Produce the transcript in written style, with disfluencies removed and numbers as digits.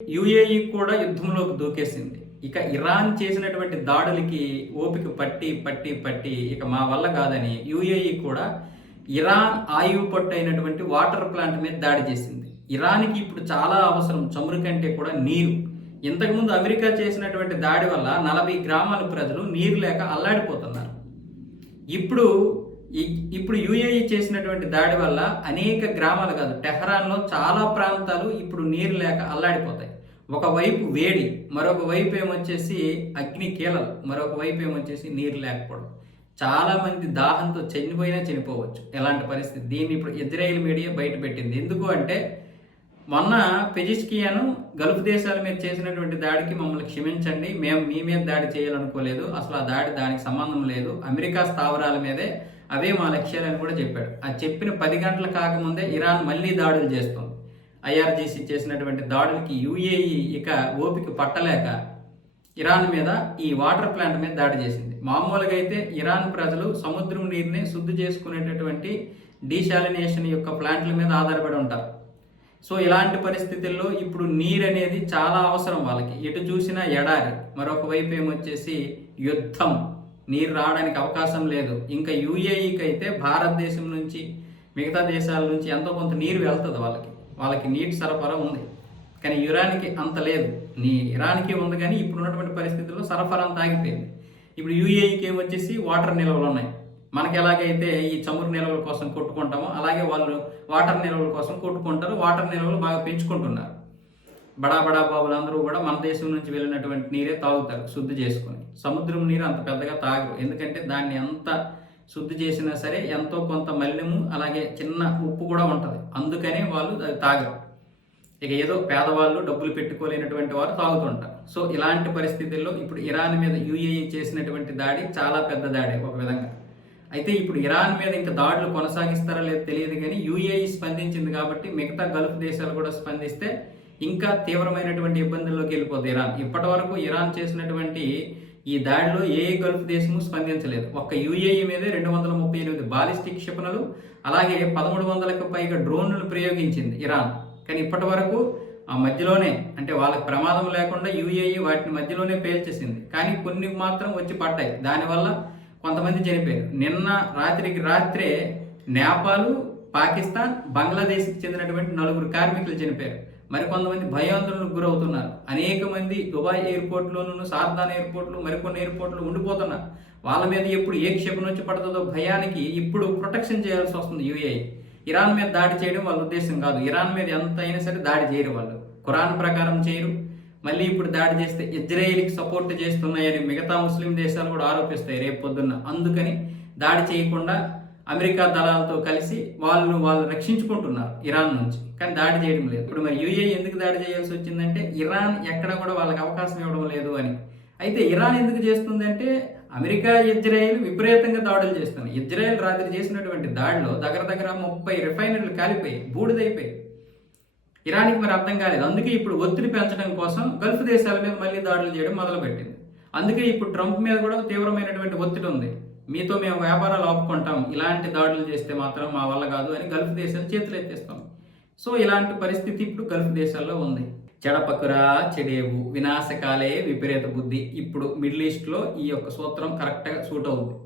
UAE కూడా యుద్ధంలోకి దూకేసింది. ఇక Iran చేసినటువంటి దాడులకి ఓపిక పట్టి, పట్టి, పట్టి ఇక మా వల్ల కాదని యుఏఈ కూడా ఇరాన్ ఆయువు పట్టు అయినటువంటి వాటర్ ప్లాంట్ మీద దాడి చేసింది. ఇరాన్‌కి ఇప్పుడు చాలా అవసరం చమురు కంటే కూడా నీరు. ఇంతకుముందు అమెరికా చేసినటువంటి దాడి వల్ల 40 గ్రామాల ప్రజలు నీరు లేక అల్లాడిపోతున్నారు. ఇప్పుడు ఇప్పుడు యుఏఈ చేసినటువంటి దాడి వల్ల అనేక గ్రామాలు కాదు, టెహరాన్‌లో చాలా ప్రాంతాలు ఇప్పుడు నీరు లేక అల్లాడిపోతాయి. ఒకవైపు వేడి, మరొక వైపు ఏమొచ్చేసి అగ్ని కీలలు, మరొక వైపు ఏమొచ్చేసి నీరు లేకపోవడం. చాలామంది దాహంతో చనిపోయినా చనిపోవచ్చు ఎలాంటి పరిస్థితి. దీన్ని ఇప్పుడు ఇజ్రాయెల్ మీడియా బయటపెట్టింది. ఎందుకు అంటే మొన్న పెజిష్కియాను గల్ఫ్ దేశాల మీద చేసినటువంటి దాడికి మమ్మల్ని క్షమించండి, మేము మీ మీద దాడి చేయాలనుకోలేదు, అసలు ఆ దాడి దానికి సంబంధం లేదు, అమెరికా స్థావరాల మీదే అవే మా లక్ష్యాలని కూడా చెప్పాడు. అది చెప్పిన 10 గంటలు కాకముందే ఇరాన్ మళ్ళీ దాడులు చేస్తుంది. ఐఆర్జీసీ చేసినటువంటి దాడులకి యుఏఈ ఇక ఓపిక పట్టలేక ఇరాన్ మీద ఈ వాటర్ ప్లాంట్ మీద దాడి చేసింది. మామూలుగా అయితే ఇరాన్ ప్రజలు సముద్రం నీరుని శుద్ధి చేసుకునేటటువంటి డీశాలినేషన్ యొక్క ప్లాంట్ల మీద ఆధారపడి ఉంటారు. సో ఇలాంటి పరిస్థితుల్లో ఇప్పుడు నీరు అనేది చాలా అవసరం వాళ్ళకి. ఎటు చూసినా ఎడారి, మరొక వైపు ఏమొచ్చేసి యుద్ధం, నీరు రావడానికి అవకాశం లేదు. ఇంకా యుఏఈకి అయితే భారతదేశం నుంచి మిగతా దేశాల నుంచి ఎంతో కొంత నీరు వెళ్తుంది వాళ్ళకి నీటి సరఫరా ఉంది. కానీ ఇరాన్కి అంత లేదు. ఇరాన్కి ఉంది కానీ ఇప్పుడు ఉన్నటువంటి పరిస్థితుల్లో సరఫరా అంతా ఆగిపోయింది. ఇప్పుడు యుఏఈకి ఏమొచ్చేసి వాటర్ నిల్వలు ఉన్నాయి. మనకి ఎలాగైతే ఈ చమురు నిల్వల కోసం కొట్టుకుంటామో అలాగే వాళ్ళు వాటర్ నిల్వల కోసం కొట్టుకుంటారు. వాటర్ నిల్వలు బాగా పెంచుకుంటున్నారు. బడా బడా బాబులు అందరూ కూడా మన దేశం నుంచి వెళ్ళినటువంటి నీరే తాగుతారు శుద్ధి చేసుకొని. సముద్రం నీరు అంత పెద్దగా తాగరు, ఎందుకంటే దాన్ని ఎంత శుద్ధి చేసినా సరే ఎంతో కొంత మలినము అలాగే చిన్న ఉప్పు కూడా ఉంటుంది. అందుకనే వాళ్ళు అది తాగరు. ఇక ఏదో పేదవాళ్ళు డబ్బులు పెట్టుకోలేనటువంటి వారు తాగుతుంటారు. సో ఇలాంటి పరిస్థితుల్లో ఇప్పుడు ఇరాన్ మీద యుఏఈ చేసినటువంటి దాడి చాలా పెద్ద దాడి ఒక విధంగా. అయితే ఇప్పుడు ఇరాన్ మీద ఇంకా దాడులు కొనసాగిస్తారా లేదో తెలియదు కానీ యుఏఈ స్పందించింది కాబట్టి మిగతా గల్ఫ్ దేశాలు కూడా స్పందిస్తే ఇంకా తీవ్రమైనటువంటి ఇబ్బందుల్లోకి వెళ్ళిపోతుంది ఇరాన్. ఇప్పటి వరకు ఇరాన్ చేసినటువంటి ఈ దాడిలో ఏ గల్ఫ్ దేశము స్పందించలేదు. ఒక్క యుఏఈ మీదే 238 బాలిస్టిక్ క్షిపణులు అలాగే 1300కు పైగా డ్రోన్లు ప్రయోగించింది ఇరాన్. కానీ ఇప్పటి వరకు ఆ మధ్యలోనే, అంటే వాళ్ళకి ప్రమాదం లేకుండా యుఏఈ వాటిని మధ్యలోనే పేల్చేసింది. కానీ కొన్ని మాత్రం వచ్చి పడ్డాయి. దానివల్ల కొంతమంది చనిపోయారు. నిన్న రాత్రికి రాత్రే నేపాల్, పాకిస్తాన్, బంగ్లాదేశ్కి చెందినటువంటి 4 కార్మికులు చనిపోయారు. మరికొంతమంది భయాందోళనకు గురవుతున్నారు. అనేక మంది దుబాయ్ ఎయిర్పోర్ట్లోనూ, సార్దాన్ ఎయిర్పోర్ట్లు, మరికొన్ని ఎయిర్పోర్ట్లు ఉండిపోతున్నారు. వాళ్ళ మీద ఎప్పుడు ఏ క్షిపణి వచ్చి పడుతుందో భయానికి ఇప్పుడు ప్రొటెక్షన్ చేయాల్సి వస్తుంది యుఏఈ. ఇరాన్ మీద దాడి చేయడం వాళ్ళ ఉద్దేశం కాదు. ఇరాన్ మీద ఎంత అయినా సరే దాడి చేయరు వాళ్ళు, ఖురాన్ ప్రకారం చేయరు. మళ్ళీ ఇప్పుడు దాడి చేస్తే ఇజ్రాయెల్కి సపోర్ట్ చేస్తున్నాయని మిగతా ముస్లిం దేశాలు కూడా ఆరోపిస్తాయి రేపు పొద్దున్న. అందుకని దాడి చేయకుండా అమెరికా దళాలతో కలిసి వాళ్ళు రక్షించుకుంటున్నారు ఇరాన్ నుంచి, కానీ దాడి చేయడం లేదు. ఇప్పుడు మరి యుఏఈ ఎందుకు దాడి చేయాల్సి వచ్చిందంటే ఇరాన్ ఎక్కడ కూడా వాళ్ళకి అవకాశం ఇవ్వడం లేదు అని. అయితే ఇరాన్ ఎందుకు చేస్తుందంటే అమెరికా, ఇజ్రాయెల్ విపరీతంగా దాడులు చేస్తున్నాయి. ఇజ్రాయెల్ రాత్రి చేసినటువంటి దాడిలో దగ్గర 30 రిఫైనరీలు కాలిపోయి బూడిదైపోయి. ఇరాన్కి మరి అర్థం కాలేదు. అందుకే ఇప్పుడు ఒత్తిడి పెంచడం కోసం గల్ఫ్ దేశాల మీద మళ్ళీ దాడులు చేయడం మొదలుపెట్టింది. అందుకే ఇప్పుడు ట్రంప్ మీద కూడా తీవ్రమైనటువంటి ఒత్తిడి ఉంది. మీతో మేము వ్యాపారాలు ఆపుకుంటాం, ఇలాంటి దాడులు చేస్తే మాత్రం మా వల్ల కాదు అని గల్ఫ్ దేశాలు చేతులు ఎత్తేస్తాం. సో ఇలాంటి పరిస్థితి ఇప్పుడు గల్ఫ్ దేశాల్లో ఉంది. చెడపకురా చెడేవు, వినాశకాలే విపరీత బుద్ధి. ఇప్పుడు మిడిల్ ఈస్ట్లో ఈ యొక్క సూత్రం కరెక్ట్గా సూట్ అవుతుంది.